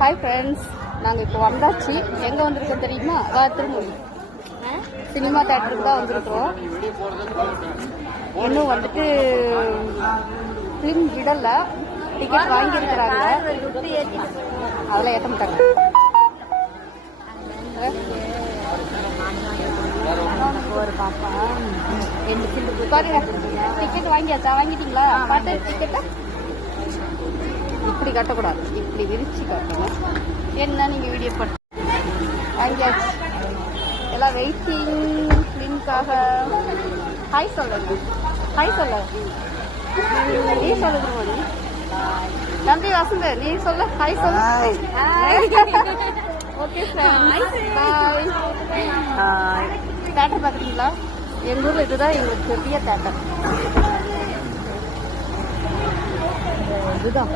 Hi friends, நாங்கள் இப்போ வந்தாச்சு. எங்கே வந்திருக்கோம் தெரியுமா? திருமொழி சினிமா தேட்டருக்கு தான் வந்திருக்கிறோம். இன்னும் வந்துட்டு ஃபிலிம் விடலை, டிக்கெட் வாங்கியிருக்கிறாங்க. அதெல்லாம் ஏற்ற மாட்டாங்க. ஒரு பாப்பா டிக்கெட் வாங்கியாச்சா? வாங்கிட்டீங்களா? பார்த்து டிக்கெட்டை இப்படி கட்டக்கூடாது, இப்படி விரிச்சு கட்டணும். என்ன நீங்கள் வீடியோ போட்டு வாங்கியாச்சு. எல்லாம் வெயிட்டிங் ஃபிலிம்காக. ஹாய் சொல்லுங்க, ஹாய் சொல்ல. நீ சொல்லுங்க மணி. நன்றி வசந்த, நீ சொல்ல. ஹாய் சொல்ல. ஓகே ஃப்ரெண்ட்ஸ், பாய். தேட்டர் பார்க்குறீங்களா? எங்கள் ஊரில் இதுதான் எங்களுக்கு பெரிய தேட்டர். இதுதான்